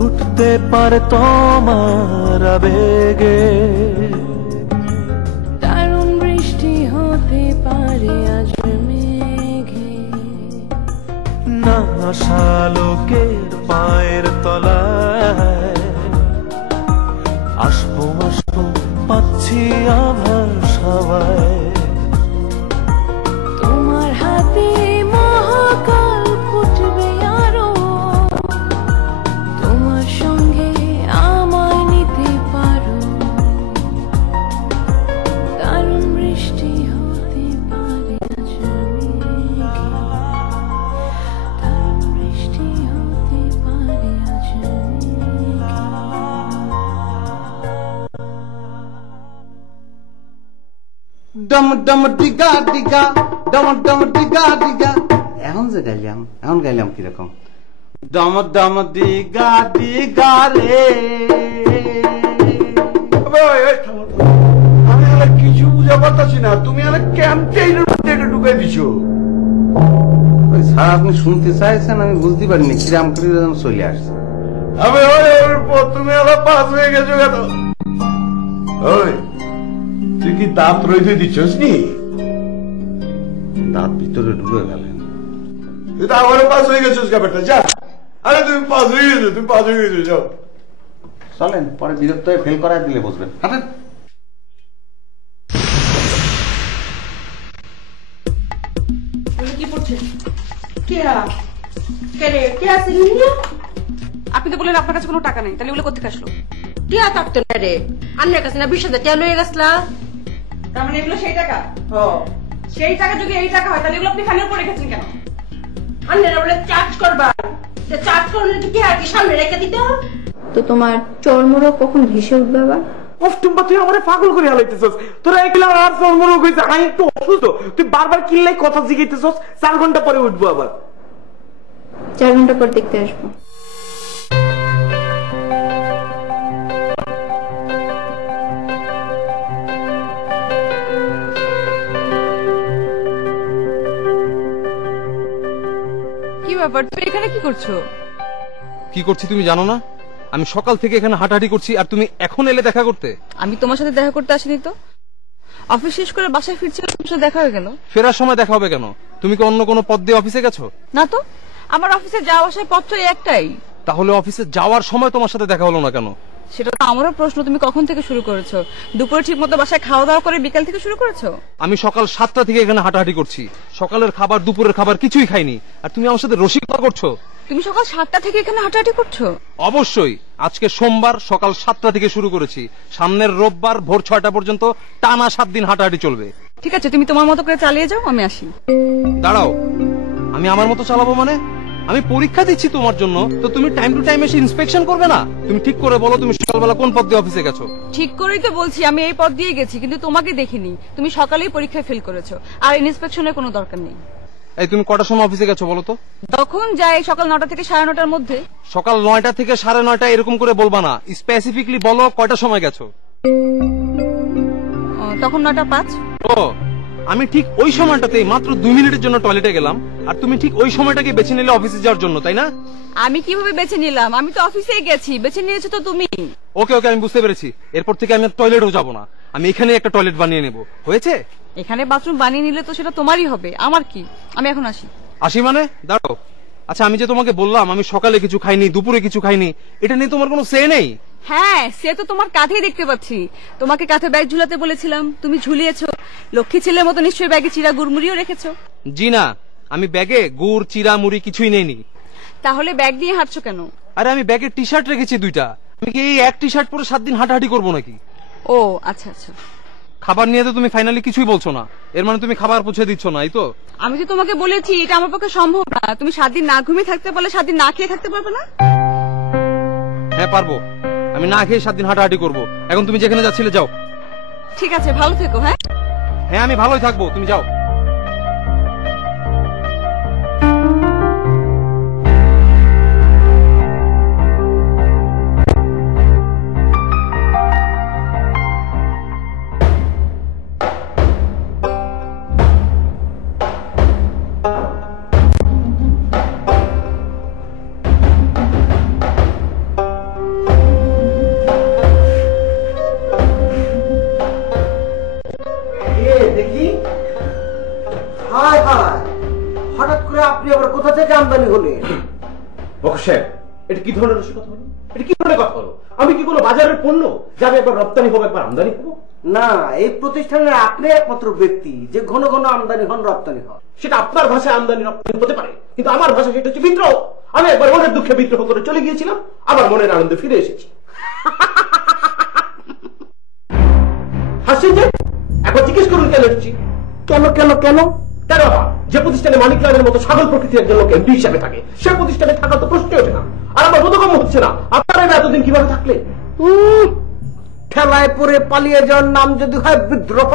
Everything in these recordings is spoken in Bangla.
ফুটতে পারে তোমার আবেগে, দারুণ বৃষ্টি হতে পারে আজ মেঘে, না শালোকের পায়ের তলায় আসবো আসবো পাচ্ছি আভাস হাওয়ায়। তোমার হাতে মহাকাল ফুটবে আরো, তোমার সঙ্গে আমায় নিতে পারো, দারুণ বৃষ্টি হতে পারে আজ মেঘে, দারুণ বৃষ্টি হতে পারে আজ মেঘে। ডম ডম ডিগা ডিগা, ডম ডম ডিগা ডিগা। এখন যে গাইলাম কিরকম? ডম ডম ডিগা ডিগা রে। আমি কিছু বুঝা পারতাছি না, তুমি ক্যাম্পেইনের মধ্যে এটা ঢুকাই দিছো। স্যার আপনি শুনতে চাইছেন, আমি বুঝতে পারিনি কিরাম করে চলে আসছে। তুমি পাস হয়ে গেছো কেন? ওই তুই কি দাঁত রইতে দিচ্ছস নি? দাঁত ভিতরে ঢুকে গেলেন। তুই তো আবারও পাস হয়ে গেছিস ব্যাপারটা, যা। আরে তুমি পাস হয়ে গেছো, তুমি পাস হয়ে গেছো, যাও। চলেন, পরে বিরক্ত হয়ে ফেল করায় দিলে বুঝবেন। হাঁটেন। কি পড়ছে? আপনি তো বললেন আপনার কাছে কোনো টাকা নেই, তাহলে এগুলো কোথেকে আসলো? টিয়া থাকতো না রে, আন্নের কাছে না 20,000 টিয়া লয়ে গেছলা। তার মানে এগুলো সেই টাকা? সেই টাকা যদি এই টাকা হয় তাহলে এগুলো আপনি ফ্যানের উপর রেখেছেন কেন? আন্নের বলে চার্জ করবা, চার্জ করলে কি টিয়া কি সামনে রেখে দিত? তো তোমার চর্মরোগ কখন ভেসে উঠবে আবার? টুম্পা তুই আমারে পাগল করে হালাইতেছস। তোরা একলা আর চর্মরোগ হইছে, আমি একটু অসুস্থ, তুই বারবার কিল্লাই কথা জিগাইতেছস। 4 ঘন্টা পরে উঠবো আবার। 4 ঘন্টা পর দেখতে আসবো। কি ব্যাপার, তুমি এখানে কি করছো? কি করছি তুমি জানো না? আমি সকাল থেকে এখানে হাঁটাহাঁটি করছি, আর তুমি এখন এলে দেখা করতে? আমি তোমার সাথে দেখা করতে আসিনি তো। অফিস শেষ করে বাসায় ফিরছি, তোমার সাথে দেখা হয়ে গেল। ফেরার সময় দেখা হবে কেন? তুমি কি অন্য কোনো পথ দিয়ে অফিসে গেছো? না তো, আমার অফিসে যাওয়া আসার পথ একটাই। তাহলে অফিসে যাওয়ার সময় তোমার সাথে দেখা হলো না কেন? সেটা তো আমারও প্রশ্ন। তুমি কখন থেকে শুরু করেছো? দুপুরে ঠিক মতো বাসায় খাওয়া দাওয়া করে বিকাল থেকে শুরু করেছো? আমি সকাল 7টা থেকে এখানে হাঁটাহাঁটি করছি। সকালের খাবার দুপুরের খাবার কিছুই খাইনি, আর তুমি আমার সাথে রসিকতা করছো। তুমি সকাল 7টা থেকে এখানে হাঁটাহাঁটি করছো? অবশ্যই। আজকে সোমবার সকাল 7টা থেকে শুরু করেছি, সামনের রোববার ভোর 6টা পর্যন্ত টানা 7 দিন হাঁটাহাঁটি চলবে। ঠিক আছে, তুমি তোমার মতো করে চালিয়ে যাও, আমি আসি। দাঁড়াও, আমি আমার মতো চালাবো মানে? আমি পরীক্ষা দিচ্ছি তোমার জন্য, তো তুমি টাইম টু টাইম এসে ইন্সপেকশন করবে না? তুমি ঠিক করে বলো, তুমি সকালবেলা কোন পথ দিয়ে অফিসে গেছো? ঠিক করেই তো বলছি, আমি এই পথ দিয়ে গেছি, কিন্তু তোমাকে দেখিনি। তুমি সকালেই পরীক্ষায় ফেল করেছো, আর ইন্সপেকশনের কোনো দরকার নেই। এই তুমি কটার সময় অফিসে গেছো বলো তো? তখন যাই সকাল 9টা থেকে 9:30টার মধ্যে। সকাল 9টা থেকে 9:30 এরকম করে বলবা না, স্পেসিফিকলি বলো কয়টার সময় গেছো। তখন 9:05। ও, আমি ঠিক ওই সময়টাতেই মাত্র 2 মিনিটের জন্য টয়লেটে গেলাম, আর তুমি ঠিক ওই সময়টাকে বেছে নিলে অফিসে যাওয়ার জন্য, তাই না? আমি কিভাবে বেছে নিলাম? আমি তো অফিসেই গেছি, বেছে নিয়েছো তো তুমি। ওকে ওকে, আমি বুঝতে পেরেছি। এরপর থেকে আমি টয়লেটও যাব না, আমি এখানে একটা টয়লেট বানিয়ে নেব। হয়েছে? এখানে বাথরুম বানিয়ে নিলে তো সেটা তোমারই হবে, আমার কি? আমি এখন আসি। আসি মানে? দাঁড়াও। আচ্ছা, আমি যে তোমাকে বললাম আমি সকালে কিছু খাইনি, দুপুরে কিছু খাইনি, এটা নিয়ে তোমার কোনো সে নেই? হ্যাঁ, সে তো তোমার কাঁধেই দেখতে পাচ্ছি। তোমাকে কাঁধে ব্যাগ ঝুলাতে বলেছিলাম, তুমি ঝুলিয়েছো। লক্ষ্মী ছেলের মতো নিশ্চয়ই ব্যাগে চিরা গুড়মুড়িও রেখেছো। জি না, আমি ব্যাগে গুড় চিরা মুড়ি কিছুই নেইনি। তাহলে ব্যাগ নিয়ে হাঁটছো কেন? আরে আমি ব্যাগে টি শার্ট রেখেছি 2টা। আমি কি এই এক টি শার্ট পরে 7 দিন হাঁটাহাঁটি করবো নাকি? ও আচ্ছা আচ্ছা। খাবার নিয়ে তো তুমি ফাইনালি কিছুই বলছো না, এর মানে তুমি খাবার পৌঁছে দিচ্ছ না, এই তো? আমি তো তোমাকে বলেছি এটা আমার পক্ষে সম্ভব না। তুমি 7 দিন না ঘুমিয়ে থাকতে পারলে 7 দিন না খেয়ে থাকতে পারবে না? হ্যাঁ পারবো, আমি না খেয়ে 7 দিন হাঁটাহাঁটি করবো। এখন তুমি যেখানে যাচ্ছিলে যাও। ঠিক আছে, ভালো থেকো। হ্যাঁ হ্যাঁ, আমি ভালোই থাকবো, তুমি যাও। আমদানি হলেন? সাহেব, এটা কি ধরনের কথা হলো? এটা কি ধরনের কথা হলো? আমি কি কোনো বাজারের পণ্য যাবে একবার রপ্তানি হবো একবার আমদানি হবো? না, এই প্রতিষ্ঠানের আপনি একমাত্র ব্যক্তি যে ঘন ঘন আমদানি হন রপ্তানি হন। সেটা আপনার ভাষায় আমদানি রপ্তানি হতে পারে, কিন্তু আমার ভাষা সেটা হচ্ছে বিদ্রোহ। আমি একবার মনের দুঃখে বিদ্রোহ করে চলে গিয়েছিলাম, আবার মনের আনন্দে ফিরে এসেছি। হাসছেন যে? একবার জিজ্ঞেস করুন কেন এসেছি। কেন কেন কেন কেন? যে প্রতিষ্ঠানে মানিক লালের মতো সাগর প্রকৃতির একজন লোক এমপি হিসাবে থাকে, সে প্রতিষ্ঠানে থাকার তো প্রশ্নই ওঠে না। আর আমার বোধগম্য হচ্ছে না আপনারা এতদিন কিভাবে থাকলেন। খেলায় পরে পালিয়ে যাওয়ার নাম যদি হয় বিদ্রোহ,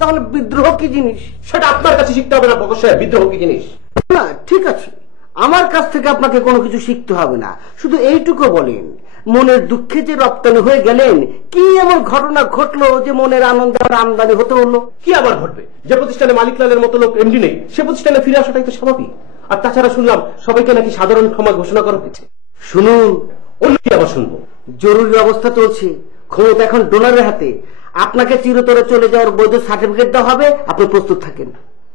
তাহলে বিদ্রোহ কি জিনিস সেটা আপনার কাছে শিখতে হবে না বকর সাহেব। বিদ্রোহ কি জিনিস? না, ঠিক আছে, আমার কাছ থেকে আপনাকে কোনো কিছু শিখতে হবে না। শুধু এইটুকু বলেন, মনের দুঃখে যে রপ্তানি হয়ে গেলেন, কি এমন ঘটনা ঘটলো যে মনের আনন্দে আর আমদানি হতে হলো? কি আবার ঘটবে? যে প্রতিষ্ঠানে মালিক লালের মতো লোক এমডি নেই, সে প্রতিষ্ঠানে ফিরে আসাটাই তো স্বাভাবিক। আর তাছাড়া শুনলাম সবাইকে নাকি সাধারণ ক্ষমা ঘোষণা করা হয়েছে। শুনুন, অন্য কি আবার শুনবো? জরুরি অবস্থা চলছে, ক্ষমতা এখন ডোনারের হাতে। আপনাকে চিরতরে চলে যাওয়ার বৈধ সার্টিফিকেট দেওয়া হবে, আপনি প্রস্তুত থাকেন।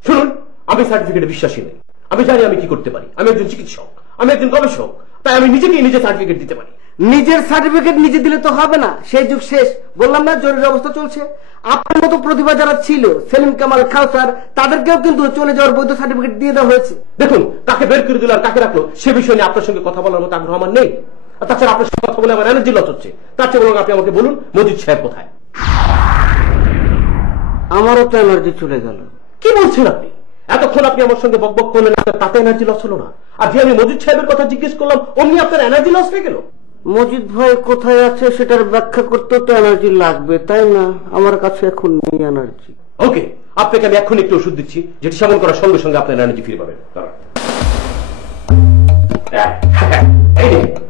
শুনুন, আমি সার্টিফিকেটে বিশ্বাসী নই। আমি জানি আমি কি করতে পারি। আমি একজন চিকিৎসক, আমি একজন গবেষক, তাই আমি নিজেকেই নিজে সার্টিফিকেট দিতে পারি। নিজের সার্টিফিকেট নিজে দিলে তো হবে না, সেই যুগ শেষ। বললাম না জরুরি অবস্থা চলছে। আপনার মতো প্রতিভা যারা ছিল, সেলিম কামাল, খাওসার, তাদেরকেও কিন্তু চলে যাওয়ার বৈধ সার্টিফিকেট দিয়ে দেওয়া হয়েছে। দেখুন, কাকে বের করে দিল আর কাকে রাখলো সে বিষয় নিয়ে আপনার সঙ্গে কথা বলার মতো আগ্রহ আমার নেই। আর তাছাড়া আপনার সঙ্গে কথা বলে আমার এনার্জি লস হচ্ছে। তার চেয়ে বলুন আপনি আমাকে বলুন মজিদ সাহেব কোথায়? আমারও তো এনার্জি চলে গেল। কি বলছেন আপনি? এতক্ষণ আপনি আমার সঙ্গে বকবক করলেন, তাতে এনার্জি লস হলো না। আর যে আমি মজিদ সাহেবের কথা জিজ্ঞেস করলাম, অমনি আপনার এনার্জি লস হয়ে গেল। মজিদ ভাই কোথায় আছে সেটার ব্যাখ্যা করতে তো এনার্জি লাগবে, তাই না? আমার কাছে এখন নেই এনার্জি। ওকে, আপনাকে আমি এখন একটু ওষুধ দিচ্ছি, যেটি সেবন করার সঙ্গে সঙ্গে আপনার এনার্জি ফিরে পাবেন।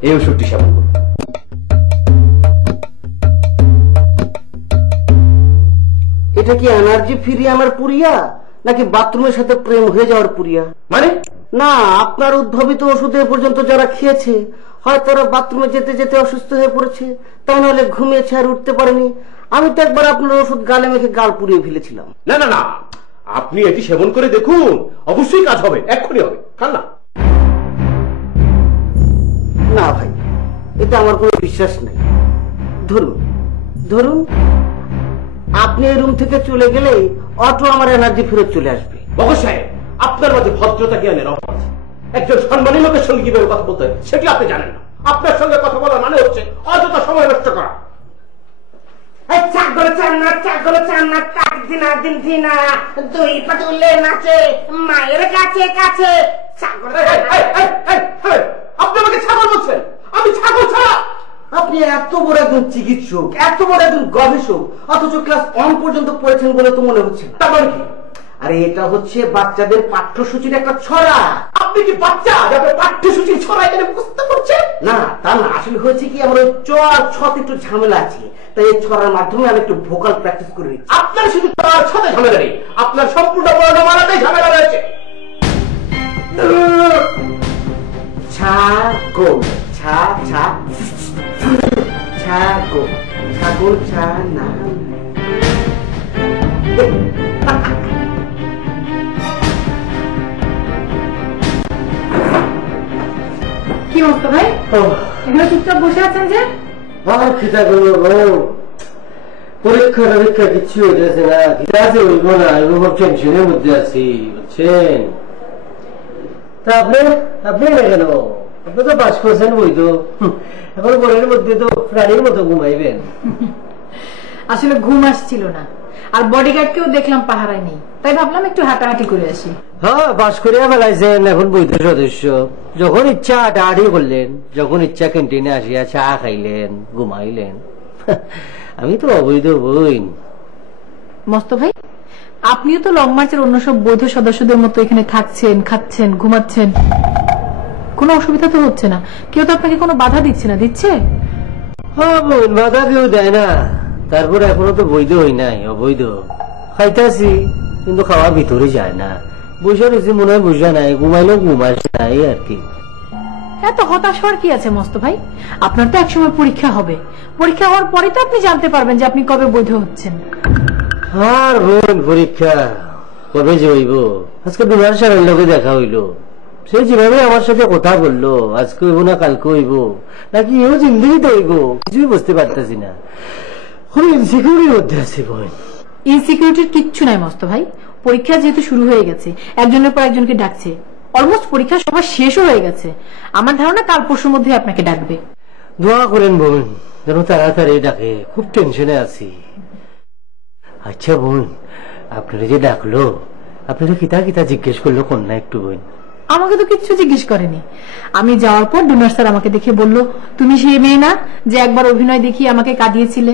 এই ওষুধটি সেবন করুন। এটা কি এনার্জি ফিরিয়ে আমার পুরিয়া, নাকি বাথরুমের সাথে প্রেম হয়ে যাওয়ার পুরিয়া? মানে না, আপনার উদ্ভাবিত ওষুধে পর্যন্ত যারা খেয়েছে, হয় তারা বাথরুমে যেতে যেতে অসুস্থ হয়ে পড়েছে, তা নাহলে ঘুমিয়েছে আর উঠতে পারেনি। আমি তো একবার আপনার ওষুধ গালে মেখে গাল পুড়িয়ে ফেলেছিলাম। না না না, আপনি এটি সেবন করে দেখুন, অবশ্যই কাজ হবে, এক্ষুনি হবে। খান না। না ভাই, এটা আমার কোনো বিশ্বাস নেই। ধরুন ধরুন, আপনি এই রুম থেকে চলে গেলেই অটো আমার এনার্জি ফেরত চলে আসবে। বকর সাহেব, আপনার মাঝে ভদ্রতা জ্ঞানের অভাব আছে। একজন সম্মানী লোকের সঙ্গে কিভাবে কথা বলতে হয় সেটি আপনি জানেন না। আপনার সঙ্গে কথা বলার মানে হচ্ছে অযথা সময় নষ্ট করা। দুই পাতুলে নাচে মায়ের কাছে কাছে। আপনি আমাকে ছাগল বলছেন? আমি ছাগল ছাড়া? আপনি এত বড় একজন চিকিৎসক, এত বড় একজন গবেষক, অথচ ক্লাস 1 পর্যন্ত পড়েছেন বলে তো মনে হচ্ছে না। তার মানে কি? আরে এটা হচ্ছে বাচ্চাদের পাঠ্যসূচির একটা ছড়া। আপনি কি বাচ্চা যাতে পাঠ্যসূচির ছড়া এখানে বুঝতে পারছেন? না, তা না, আসলে হয়েছে কি, আমার ওই চ আর ছতে একটু ঝামেলা আছে, তাই এই ছড়ার মাধ্যমে আমি একটু ভোকাল প্র্যাকটিস করে নিচ্ছি। আপনার শুধু তার ছতে ঝামেলা নেই, আপনার সম্পূর্ণ বর্ণমালাতেই ঝামেলা রয়েছে। ছাগল, ছা ছা ছাগল, ছাগল ছা না। কি অবস্থা ভাই? এখানে চুপচাপ বসে আছেন যে? আর খিদা করলো গো, পরীক্ষা টরীক্ষা কিছু হইতেছে না, খিদা আছে হইব না, এরকম টেনশনের মধ্যে আছি, বুঝছেন? তা আপনি না কেন? আপনি তো পাস করছেন বই তো, এখন ঘরের মধ্যে তো প্রাণীর মতো ঘুমাইবেন। আসলে ঘুম আসছিল না, আর বডিগার্ডকেও দেখলাম পাহারায় নেই, তাই ভাবলাম একটু হাঁটাহাঁটি করে আসি। হ্যাঁ, পাস করিয়া ফেলাইছেন, এখন বৈধ সদস্য। যখন ইচ্ছা হাঁটাহাঁটি করলেন, যখন ইচ্ছা ক্যান্টিনে আসিয়া চা খাইলেন, ঘুমাইলেন। আমি তো অবৈধ বইন। মস্ত ভাই, আপনিও তো লং মার্চের অন্য সব বৈধ সদস্যদের মতো এখানে থাকছেন, খাচ্ছেন, ঘুমাচ্ছেন, কোনো অসুবিধা তো হচ্ছে না? কেউ তো আপনাকে কোনো বাধা দিচ্ছে না? দিচ্ছে? হ্যাঁ বোন, বাধা কেউ দেয় না। তারপরে এখনো তো বৈধ হই নাই, অবৈধ। খাইতাছি কিন্তু খাওয়ার ভিতরে যায় না। বসে রয়েছি, মনে হয় বসা নাই, ঘুমাইলেও ঘুম আসে না, এই আর কি। এত হতাশ হওয়ার কি আছে মস্ত ভাই? আপনার তো একসময় পরীক্ষা হবে, পরীক্ষা হওয়ার পরে তো আপনি জানতে পারবেন যে আপনি কবে বৈধ হচ্ছেন। আর বোন, পরীক্ষা কবে যে হইব? আজকে বিমান সারের লোকে দেখা হইল, সে যেভাবে আমার সাথে কথা বললো, আজকে হইব না কালকে হইব নাকি এও জিন্দগিতে হইব কিছুই বুঝতে পারতেছি না। খুব ইনসিকিউরিটির মধ্যে আছে বোন। ইনসিকিউরিটির কিচ্ছু নাই মস্ত ভাই। পরীক্ষা যেহেতু শুরু হয়ে গেছে, একজনের পর একজনকে ডাকছে, অলমোস্ট পরীক্ষা সবার শেষও হয়ে গেছে। আমার ধারণা কাল পরশুর মধ্যে আপনাকে ডাকবে। দোয়া করেন বোন যেন তাড়াতাড়ি ডাকে, খুব টেনশনে আছি। আচ্ছা বোন, আপনারা যে ডাকলো, আপনারা কিতা কিতা জিজ্ঞেস করলো কোন না একটু বোন? আমাকে তো কিচ্ছু জিজ্ঞেস করেনি। আমি যাওয়ার পর ডোনার স্যার আমাকে দেখে বলল, তুমি সেই মেয়ে না যে একবার অভিনয় দেখিয়ে আমাকে কাঁদিয়েছিলে?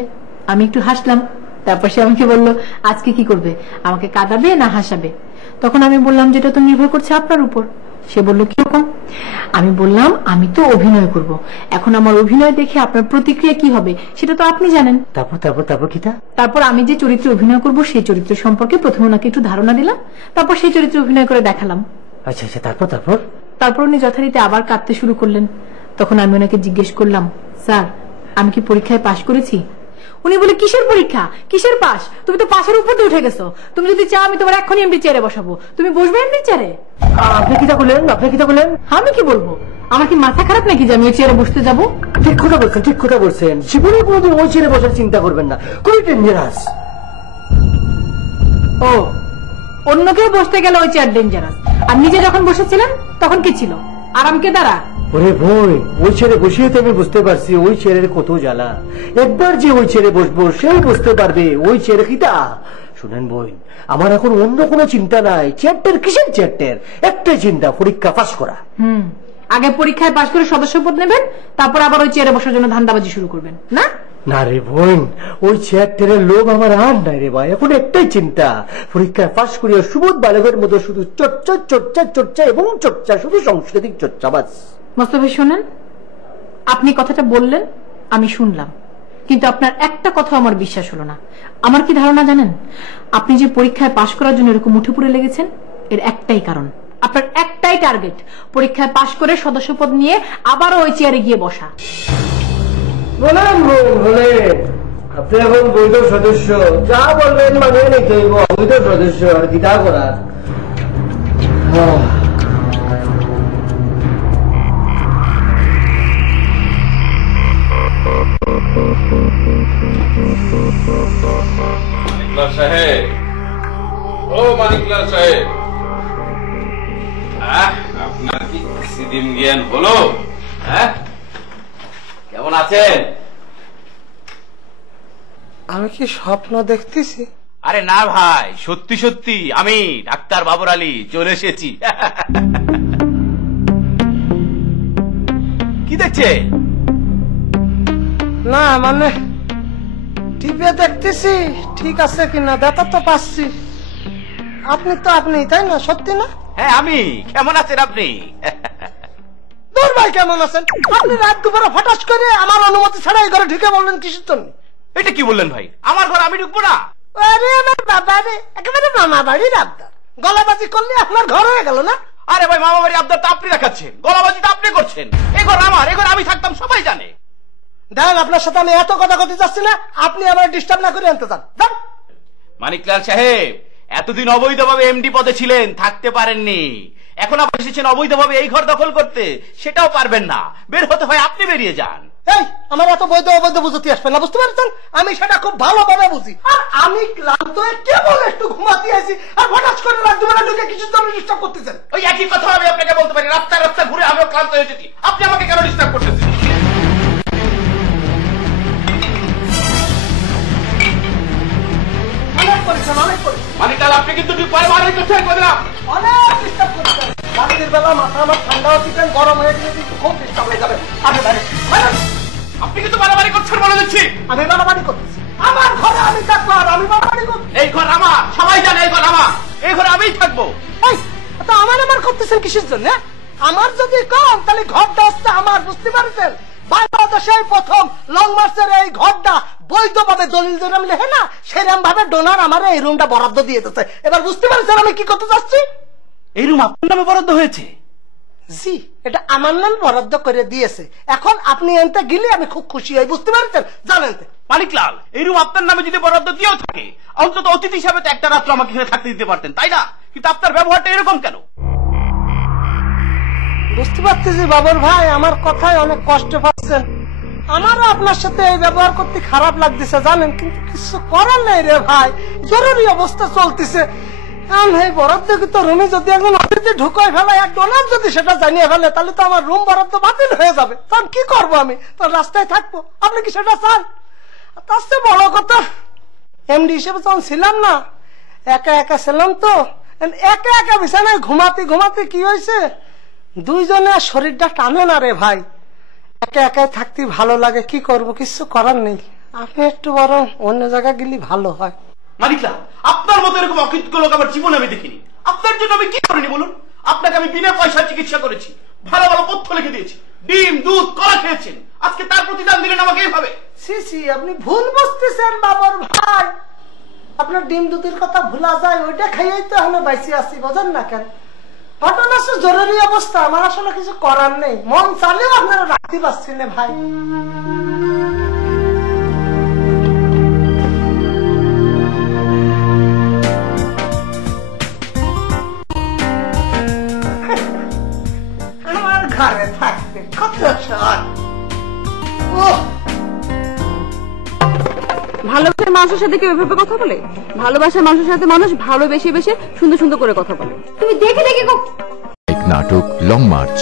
আমি একটু হাসলাম। তারপর সে আমাকে বলল, আজকে কি করবে, আমাকে কাঁদাবে না হাসাবে? তখন আমি বললাম, যেটা তো নির্ভর করছে আপনার উপর। সে বলল, কিরকম? আমি বললাম, আমি তো অভিনয় করব, এখন আমার অভিনয় দেখে আপনার প্রতিক্রিয়া কি হবে সেটা তো আপনি জানেন। তারপর আমি যে চরিত্রে অভিনয় করব সেই চরিত্র সম্পর্কে প্রথমে ওনাকে একটু ধারণা দিলাম, তারপর সেই চরিত্রে অভিনয় করে দেখালাম। আচ্ছা আচ্ছা, তারপর উনি যথারীতি আবার কাঁদতে শুরু করলেন। তখন আমি ওনাকে জিজ্ঞেস করলাম, স্যার আমি কি পরীক্ষায় পাশ করেছি? উনি বলে, কিসের পরীক্ষা, কিসের পাস? তুমি তো পাশের উপর দিয়ে উঠে গেছো। তুমি যদি চাও আমি তোমার এখনই এমডি চেয়ারে বসাবো, তুমি বসবে এমডি চেয়ারে। আপনি কিটা বললেন? আমি কি বলবো? আমার কি মাথা খারাপ নাকি যে আমি ওই চেয়ারে বসতে যাবো? ঠিক কথা বলছেন। জীবনে কোনোদিন ওই চেয়ারে বসার চিন্তা করবেন না, খুবই ডেঞ্জারাস। ও, অন্য কেউ বসতে গেলে ওই চেয়ার ডেঞ্জারাস, আর নিজে যখন বসেছিলেন তখন কি ছিল? আরামকে দ্বারা। ওরে ভয়, ওই চেয়ারে বসিয়ে তো আমি বুঝতে পারছি ওই চেয়ারের কত জ্বালা। একবার যে ওই চেয়ারে বসবো সেই বুঝতে পারবে ওই চেয়ারে কিটা। শুনেন বোন, আমার এখন অন্য কোনো চিন্তা নাই। চেয়ারটার কিসের চেয়ারটার? একটাই চিন্তা, পরীক্ষা পাস করা। আগে পরীক্ষায় পাস করে সদস্যপদ নেবেন, তারপর আবার ওই চেয়ারে বসার জন্য ধান্দাবাজি শুরু করবেন না? না রে বোন, ওই চেয়ারটার লোভ আমার আর নাই রে ভাই। এখন একটাই চিন্তা, পরীক্ষায় পাস করিয়া সুবোধ বালকের মতো শুধু চর্চা এবং চর্চা, শুধু সাংস্কৃতিক চর্চা বাস। মোস্তফা শোনেন, আপনি কথাটা বললেন আমি শুনলাম, কিন্তু আপনার একটা কথা আমার বিশ্বাস হলো না। আমার কি ধারণা জানেন? আপনি যে পরীক্ষায় পাশ করার জন্য এরকম উঠে পড়ে লেগেছেন, এর একটাই কারণ, আপনার একটাই টার্গেট, পরীক্ষায় পাশ করে সদস্যপদ নিয়ে আবারও ওই চেয়ারে গিয়ে বসা। বলেন আপনি এখন বৈধ সদস্য, যা বলবেন মানে নিতে হইব। অবৈধ সদস্য আর কিটা করার? মানিকলাল সাহেব, ও মানিকলাল সাহেব, আপনার কি সিদিম জ্ঞান হলো? হ্যাঁ, কেমন আছেন? আমি কি স্বপ্ন দেখতেছি? আরে না ভাই, সত্যি সত্যি আমি ডাক্তার বাবর আলী চলে এসেছি। কি দেখছে? না মানে টিপে দেখতেছি ঠিক আছে কিনা, দেখা তো পাচ্ছি। আপনি তো আপনি, তাই না? সত্যি না? হ্যাঁ আমি। কেমন আছেন আপনি? তোর ভাই কেমন আছেন? আপনি রাত দুপুরে ফটাস করে আমার অনুমতি ছাড়া এই ঘরে ঢুকে বললেন কিসের জন্য? এটা কি বললেন ভাই? আমার ঘর আমি ঢুকবো না? আরে আমার বাবা রে, একেবারে মামা বাড়ির আবদার। গলাবাজি করলে আপনার ঘর হয়ে গেল না? আরে ভাই, মামা বাড়ির আবদার তো আপনি দেখাচ্ছেন, গলাবাজি তো আপনি করছেন। এ ঘর আমার, এ ঘর আমি থাকতাম, সবাই জানে। দেখেন, আপনার সাথে আমি এত কথা করতে যাচ্ছি না, আপনি আমার ডিস্টার্ব না করে আনতে চান। মানিকলাল সাহেব, এতদিন অবৈধভাবে এমডি পদে ছিলেন, থাকতে পারেননি। এখন আবার এসেছেন অবৈধভাবে এই ঘর দখল করতে, সেটাও পারবেন না। বের হতে হয়, আপনি বেরিয়ে যান। এই, আমার এত বৈধ অবৈধ বুঝতে আসবে না, বুঝতে পারছেন? আমি সেটা খুব ভালোভাবে বুঝি। আর আমি ক্লান্ত হয়ে কেবল একটু ঘুমাতে আসি, আর হঠাৎ করে রাত দুপুরে ঢুকে কিছু জন্য ডিস্টার্ব করতেছেন। ওই একই কথা আমি আপনাকে বলতে পারি, রাস্তা ঘুরে আমিও ক্লান্ত হয়ে এসেছি, আপনি আমাকে কেন ডিস্টার্ব করতেছেন? মানিকলাল, আপনি কিন্তু অনেক ডিস্টার্ব করছেন। রাতের বেলা মাথা আমার ঠান্ডা হচ্ছে, গরম হয়ে গেলে খুব ডিস্টার্ব হয়ে যাবে। আপনি কিন্তু বাড়াবাড়ি করছেন বলে দিচ্ছি। আমি বাড়াবাড়ি করতেছি? আমার ঘরে আমি থাকবো আর আমি বাড়াবাড়ি করছি? এই ঘর আমার, সবাই জানে এই ঘর আমার, এই ঘরে আমিই থাকবো। তো আমার করতেছেন কিসের জন্য? আমার যদি কম তাহলে ঘরটা হচ্ছে আমার, বুঝতে পারছেন? বাংলাদেশে প্রথম লং মার্চের এই ঘরটা বৈধভাবে দলিল যেরকম লেখে না, সেরকম ভাবে ডোনার আমার এই রুমটা বরাদ্দ দিয়ে দিচ্ছে। এবার বুঝতে পারছেন আমি কি করতে চাচ্ছি? এই রুম আপনার নামে বরাদ্দ হয়েছে? জি, এটা আমার নামে বরাদ্দ করে দিয়েছে। এখন আপনি এনতে গেলে আমি খুব খুশি হই, বুঝতে পারছেন? জানেন মানিকলাল, এই রুম আপনার নামে যদি বরাদ্দ দিয়েও থাকে, অন্তত অতিথি হিসাবে তো একটা রাত্র আমাকে এখানে থাকতে দিতে পারতেন, তাই না? কিন্তু আপনার ব্যবহারটা এরকম কেন? বুঝতে পারতেছি বাবর ভাই আমার কথায় অনেক কষ্ট পাচ্ছেন, আমারও আপনার সাথে এই ব্যবহার করতে খারাপ লাগতেছে জানেন, কিন্তু কিছু করার নাই রে ভাই, জরুরি অবস্থা চলতেছে। এই বরাদ্দকৃত রুমে যদি একজন অতিথি ঢুকাই ফেলে, এক ডোনার যদি সেটা জানিয়ে ফেলে, তাহলে তো আমার রুম বরাদ্দ বাতিল হয়ে যাবে। তখন কি করবো আমি? তো রাস্তায় থাকবো। আপনি কি সেটা চান? তার চেয়ে বড় কথা, এমডি হিসেবে যখন ছিলাম না, একা একা ছিলাম তো, একা একা বিছানায় ঘুমাতে ঘুমাতে কি হয়েছে, দুইজনে শরীরটা টানে না রে ভাই। একা একাই থাকতে ভালো লাগে, কি করব, কিছু করার নেই। আপনি একটু বরং অন্য জায়গায় গেলে ভালো হয়। মানিকলাল, আপনার মতো এরকম অকৃতজ্ঞ লোক আমার জীবনে আমি দেখিনি। আপনার জন্য আমি কি করিনি বলুন? আপনাকে আমি বিনা পয়সা চিকিৎসা করেছি, ভালো ভালো পথ্য লিখে দিয়েছি, ডিম দুধ কলা খেয়েছেন, আজকে তার প্রতিদান দিলেন আমাকে এইভাবে। সি আপনি ভুল বুঝতেছেন বাবর ভাই, আপনার ডিম দুধের কথা ভুলা যায়, ওইটা খাইয়েই তো এখন বাইসে আছি, বোঝেন না কেন? ঘটনা হচ্ছে জরুরি অবস্থা, আমার আসলে কিছু করার নেই, মন চালেও আপনারা রাখতে পারছেন না ভাই। আমার ঘরে থাকতে কত শখ। ভালোবাসার মানুষের সাথে কেউ এভাবে কথা বলে? ভালোবাসার মানুষের সাথে মানুষ ভালোবেসে বেশে সুন্দর সুন্দর করে কথা বলে। তুমি দেখে দেখে নাটক লং মার্চ।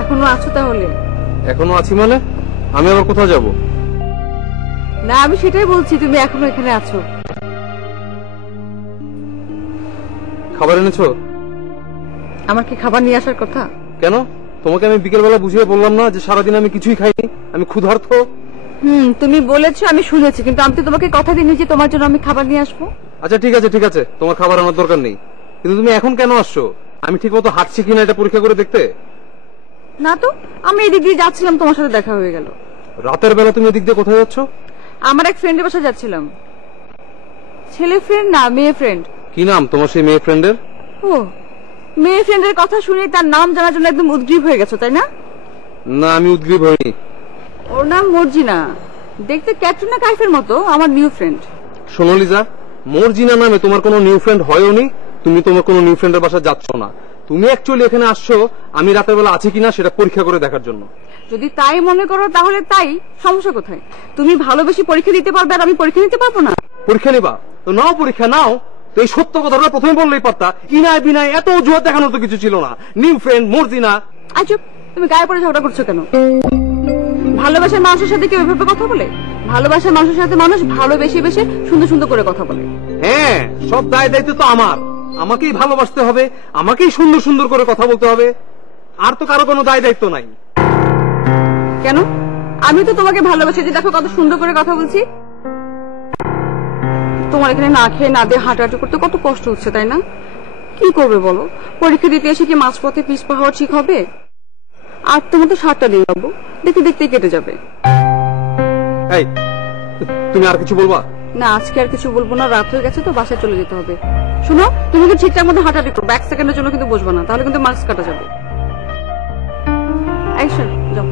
এখনো আছো তাহলে? এখনো আছি মানে? আমি আবার কোথাও যাব? না, আমি সেটাই বলছি, তুমি এখনো এখানে আছো। খাবার এনেছো? আমার কি খাবার নিয়ে আসার কথা? কেন? তোমাকে আমি বিকেলবেলা বুঝিয়ে বললাম না যে সারাদিন আমি কিছুই খাইনি, আমি ক্ষুধার্ত? তুমি বলেছো, আমি শুনেছি, কিন্তু আমি তো তোমাকে কথা দিইনি যে তোমার জন্য আমি খাবার নিয়ে আসবো। আচ্ছা ঠিক আছে ঠিক আছে, তোমার খাবার আনার দরকার নেই, কিন্তু তুমি এখন কেন আসছো? আমি ঠিক মতো হাঁটছি কিনা এটা পরীক্ষা করে দেখতে? না তো, আমি এদিক দিয়ে যাচ্ছিলাম, তোমার সাথে দেখা হয়ে গেল। রাতের বেলা তুমি এদিক দিয়ে কোথায় যাচ্ছ? আমার এক ফ্রেন্ডের বাসায় যাচ্ছিলাম। ছেলে ফ্রেন্ড না, মেয়ে ফ্রেন্ড। কি নাম তোমার সেই মেয়ে ফ্রেন্ডের? ও, মেয়ে ফ্রেন্ডের কথা শুনে তার নাম জানার জন্য একদম উদ্গ্রীব হয়ে গেছো, তাই না? না, আমি উদ্গ্রীব হইনি। ওর নাম মর্জিনা, দেখতে ক্যাটরিনা কাইফের মতো, আমার নিউ ফ্রেন্ড। শোনো লিজা, মর্জিনা নামে তোমার কোনো নিউ ফ্রেন্ড হয়ওনি, তুমি তোমার কোনো নিউ ফ্রেন্ডের বাসায় যাচ্ছ না। তুমি অ্যাকচুয়ালি এখানে আসছো আমি রাতের বেলা আছি কিনা সেটা পরীক্ষা করে দেখার জন্য। যদি তাই মনে করো তাহলে তাই, সমস্যা কোথায়? তুমি ভালোবেসে পরীক্ষা দিতে পারবে আর আমি পরীক্ষা নিতে পারবো না? পরীক্ষা নিবা তো নাও, পরীক্ষা নাও। তো এই সত্য কথাটা প্রথমে বললেই পারতা, ইনায় বিনায় এত অজুহাত দেখানো তো কিছু ছিল না। New friend Marjina. আচ্ছা, তুমি গায়ে পড়ে ঝগড়া করছো কেন? ভালোবাসার মানুষের সাথে কেউ এভাবে কথা বলে? ভালোবাসার মানুষের সাথে মানুষ ভালোবেসে বেশে সুন্দর সুন্দর করে কথা বলে। হ্যাঁ, সব দায় দায়িত্ব তো আমার, আমাকেই ভালোবাসতে হবে, আমাকেই সুন্দর সুন্দর করে কথা বলতে হবে, আর তো কারো কোনো দায় দায়িত্ব নাই। কেন? আমি তো তোমাকে ভালোবাসি, যে দেখো কত সুন্দর করে কথা বলছি। তোমার এখানে না খেয়ে না দিয়ে হাঁটাহাঁটি করতে কত কষ্ট হচ্ছে, তাই না? কি করবে বলো? পরীক্ষা দিতে এসে কি মাঝপথে পিছপা হওয়া ঠিক হবে? আর তোমার তো 7টা দিন যাবো, দেখতে দেখতে কেটে যাবে। এই, তুমি আর কিছু বলবা? না, আজকে আর কিছু বলবো না, রাত হয়ে গেছে তো, বাসায় চলে যেতে হবে। শুনো, তুমি কিন্তু ঠিকঠাক মতো হাঁটাহাঁটি করো, 1 সেকেন্ডের জন্য কিন্তু বসবা না, তাহলে কিন্তু মার্কস কাটা যাবে। অ্যাকশন, যাও।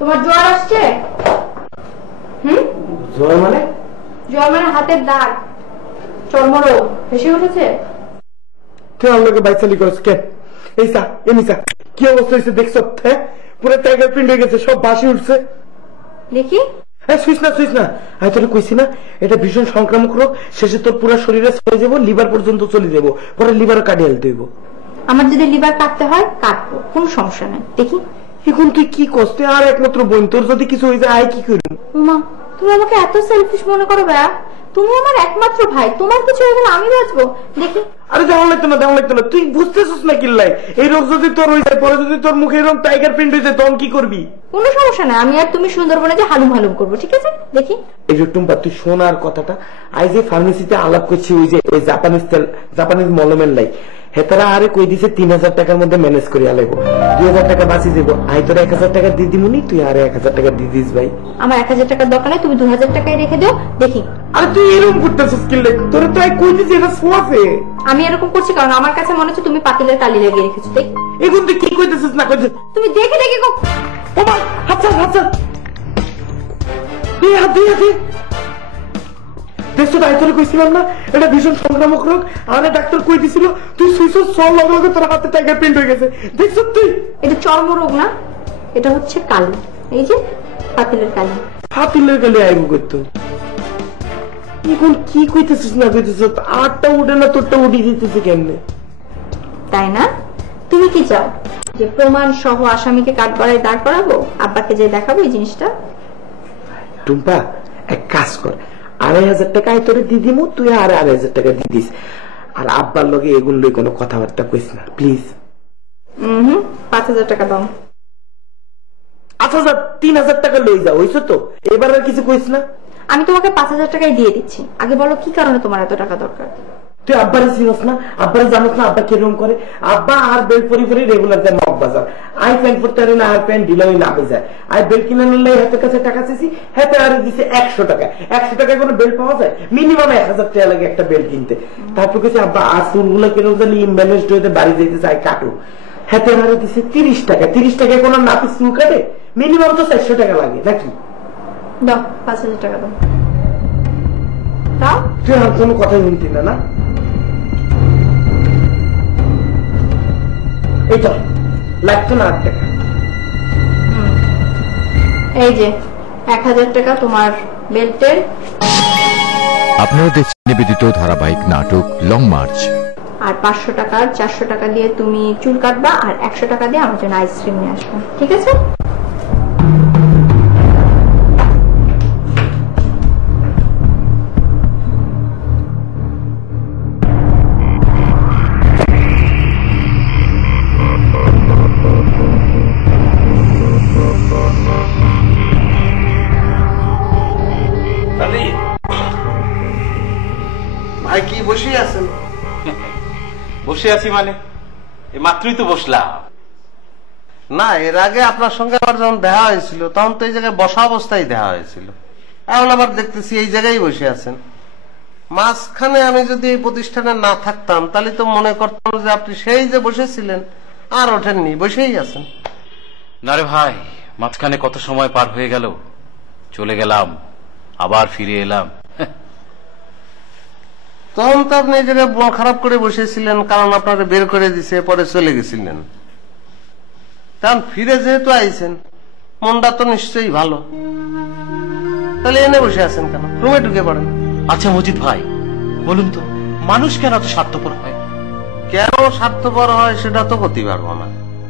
তোমার জ্বর আসছে? জ্বর মানে? জ্বর মানে হাতের দাগ, চর্মরোগ, ভেসে উঠেছে। তুই আমার লোকে বাইচালি করছ কেন? এই চা এমিসা কি অবস্থা হয়েছে দেখছো? হ্যাঁ পুরো টাইগার প্রিন্ট হয়ে গেছে, সব বাসি উঠছে। দেখি সুইস না আমি তোর কইছি না এটা ভীষণ সংক্রামক রোগ, শেষে তোর পুরো শরীরে চলে যাবো, লিভার পর্যন্ত চলে যাবো, পরে লিভার কাটিয়ে আলতে হইব। আমার যদি লিভার কাটতে হয় কাটবো, কোন সমস্যা নাই। দেখি এখন তুই কি করছ? তুই আর একমাত্র বোন, তোর যদি কিছু হয়ে যায় আয় কি করবি? মা তুমি আমাকে এত সেলফিশ মনে করো ভাইয়া? তুমি আমার একমাত্র ভাই, তোমার কিছু হয়ে গেলে আমি বাঁচবো। দেখি আরে দেওয়া লাগতো না, তুই বুঝতেছিস না কিল্লাই এই রোগ যদি তোর হয়ে যায়, পরে যদি তোর মুখে এরকম টাইগার প্রিন্ট হয়ে যায় তখন কি করবি? কোনো সমস্যা নাই, আমি আর তুমি সুন্দরবনে যে হালুম হালুম করবো, ঠিক আছে? দেখি এই যে টুম্পা তুই শোনার কথাটা, আই যে ফার্মেসিতে আলাপ করছি ওই যে ওই জাপানিজ মলমের লাই, হেতারা আরে কই দিছে 3000 টাকার মধ্যে ম্যানেজ করে আলাইবো, 2000 টাকা বাঁচি দেবো। আই তোর 1000 টাকা দিয়ে দিমুনি, তুই আরে 1000 টাকা দিয়ে দিস ভাই। আমার 1000 টাকার দরকার নাই, তুমি 2000 টাকায় রেখে দিও। দেখি আরে তুই এরকম করতেছিস কিল্লাই, তোর তো আই কই দিছি এটা সোয়াফে। আমি এরকম করছি কারণ আমার কাছে মনে হচ্ছে তুমি পাতিলের কালি লাগিয়ে রেখেছো। দেখ এখন তুই কি কইতেছিস না কইছিস? তুমি দেখে ওমা আচ্ছা তুই হাত দিয়ে দেখছো তাই তোর কইছিলাম না এটা ভীষণ সংক্রামক রোগ, আরে ডাক্তার কই দিছিল তুই সুইসের সব লগে তোর হাতে টাইগার প্রিন্ট হয়ে গেছে। দেখছো তুই এটা চর্মরোগ না, এটা হচ্ছে কালি, এই যে পাতিলের কালি। পাতিলের কালি আইবো করতো। এখন কি কইতেছিস না কইতেছিস? আটটা উঠে না তোরটা উঠে দিতেছে কেমনে? তাই না? তুমি কি চাও যে প্রমাণ সহ আসামিকে কাঠগড়ায় দাঁড় করাবো, আব্বাকে যে দেখাবো এই জিনিসটা? টুম্পা এক কাজ কর, 2500 টাকায় তোরে দিয়ে দিমু, তুই আর 2500 টাকা দিয়ে দিস, আর আব্বার লগে এগুলো কোনো কথাবার্তা কইস না প্লিজ। 5000 টাকা দাও। আচ্ছা 3000 টাকা লই যাও, হইছো তো? এবার আর কিছু কইস না। আমি তোমাকে 5000 টাকাই দিয়ে দিচ্ছি, আগে বলো কি কারণে তোমার এত টাকা দরকার? তুই আব্বারে চিনস না, আব্বারে জানোস না আব্বা কিরকম করে? আব্বা আর বেল পরি রেগুলার যায় মগ বাজার, আই প্যান্ট পরতে পারে না, আর প্যান্ট ঢিলাই নামে যায়, আই বেল কিনে নিলে হাতের কাছে টাকা চেয়েছি, হাতে আর দিছে 100 টাকা। 100 টাকায় কোনো বেল পাওয়া যায়? মিনিমাম 1000 টাকা লাগে একটা বেল কিনতে। তারপর কেছে আব্বা আর চুলগুলো কিনে জানি ইমব্যালেন্সড হইতে বাড়ি যাইতে চাই কাটু, হাতে আর দিছে 30 টাকা। 30 টাকায় কোনো নাপি চুল কাটে? মিনিমাম তো 400 টাকা লাগে নাকি? দাও 5000 টাকা দাও। দাও। তুই আর কোনো কথাই শুনতি না? এই তো লাগতো না 8 টাকা। এই যে 1000 টাকা তোমার বেল্টের। আপনারা দেখছেন নিবেদিত ধারাবাহিক নাটক লং মার্চ। আর 500 টাকা 400 টাকা দিয়ে তুমি চুল কাটবা, আর 100 টাকা দিয়ে আমার জন্য আইসক্রিম নিয়ে আসবা, ঠিক আছে? ভাই কি বসে আছেন? বসে আছি মানে এই মাত্রই তো বসলাম। না, এর আগে আপনার সঙ্গে আবার যখন দেখা হয়েছিল তখন তো এই জায়গায় বসা অবস্থায় দেখা হয়েছিল, এখন আবার দেখতেছি এই জায়গায় বসে আছেন। মাঝখানে আমি যদি এই প্রতিষ্ঠানে না থাকতাম তাহলে তো মনে করতাম যে আপনি সেই যে বসেছিলেন আর ওঠেননি, বসেই আছেন। না রে ভাই, মাঝখানে কত সময় পার হয়ে গেল, চলে গেলাম আবার ফিরে এলাম। তখন তো আপনি এই জায়গায় মন খারাপ করে বসেছিলেন কারণ আপনারা বের করে দিছে, পরে চলে গেছিলেন। কারণ ফিরে যেহেতু আইছেন মনটা তো নিশ্চয়ই ভালো, তাহলে এনে বসে আছেন কেন? রুমে ঢুকে পড়েন। আচ্ছা মজিদ ভাই বলুন তো, মানুষ কেন এত স্বার্থপর হয়? কেন স্বার্থপর হয় সেটা তো করতে পারবো না,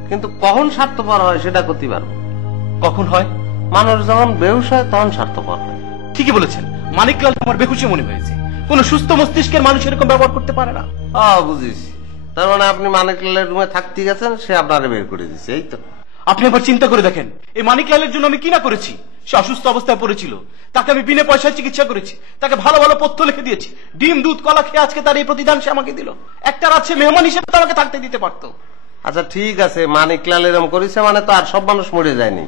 কিন্তু কখন স্বার্থপর হয় সেটা করতে পারবো। কখন হয়? মানুষ যখন বেহুশ হয় তখন স্বার্থপর হয়। ঠিকই বলেছেন, মানিকলাল আমার বেহুশি মনে হয়েছে। কোন সুস্থ মস্তিষ্কের মানুষ এরকম ব্যবহার করতে পারে না। বুঝেছি, তার মানে আপনি মানিকলালের রুমে থাকতে গেছেন, সে আপনারা বের করে দিচ্ছে, এই তো? আপনি আবার চিন্তা করে দেখেন, এই মানিকলালের জন্য আমি কি না করেছি। সে অসুস্থ অবস্থায় পড়েছিল, তাকে আমি বিনা পয়সায় চিকিৎসা করেছি, তাকে ভালো ভালো পথ্য লিখে দিয়েছি, ডিম দুধ কলা খেয়ে আজকে তার এই প্রতিদান সে আমাকে দিল। একটা রাত সে মেহমান হিসেবে তো আমাকে থাকতে দিতে পারতো। আচ্ছা ঠিক আছে, মানিকলাল এরকম করেছে মানে তো আর সব মানুষ মরে যায়নি।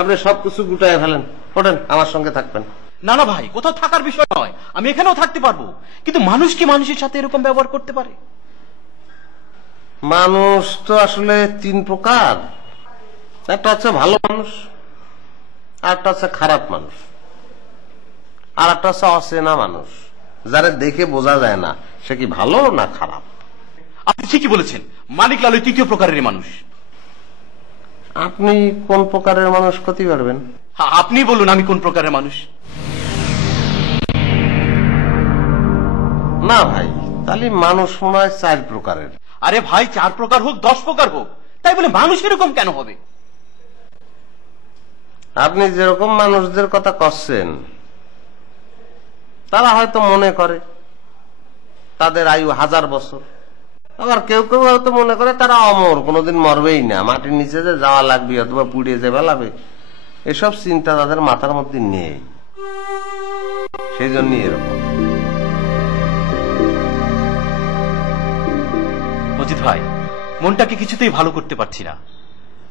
আপনি সবকিছু গুটায় ফেলেন, ওঠেন আমার সঙ্গে থাকবেন। না না ভাই, কোথাও থাকার বিষয় নয়, আমি এখানেও থাকতে পারবো, কিন্তু মানুষ কি মানুষের সাথে এরকম ব্যবহার করতে পারে? মানুষ তো আসলে 3 প্রকার, একটা হচ্ছে ভালো মানুষ, আর একটা হচ্ছে খারাপ মানুষ, আর একটা হচ্ছে অচেনা মানুষ, যারা দেখে বোঝা যায় না সে কি ভালো না খারাপ। আপনি ঠিকই বলেছেন, মানিক লাল ওই তৃতীয় প্রকারের মানুষ। আপনি কোন প্রকারের মানুষ ক্ষতি পারবেন? আপনি বলুন আমি কোন প্রকারের মানুষ। না ভাই, তাহলে মানুষ মনে হয় 4 প্রকারের। আরে ভাই 4 প্রকার হোক 10 প্রকার হোক, তাই বলে মানুষ এরকম কেন হবে? আপনি যেরকম মানুষদের কথা করছেন, তারা হয়তো মনে করে তাদের আয়ু 1000 বছর, আবার কেউ কেউ হয়তো মনে করে তারা অমর, কোনোদিন মরবেই না, মাটির নিচে যে যাওয়া লাগবে অথবা পুড়িয়ে যাওয়া লাগবে, এসব চিন্তা তাদের মাথার মধ্যে নেই, সেই জন্যই এরকম। মজিদ ভাই, মনটাকে কিছুতেই ভালো করতে পারছি না,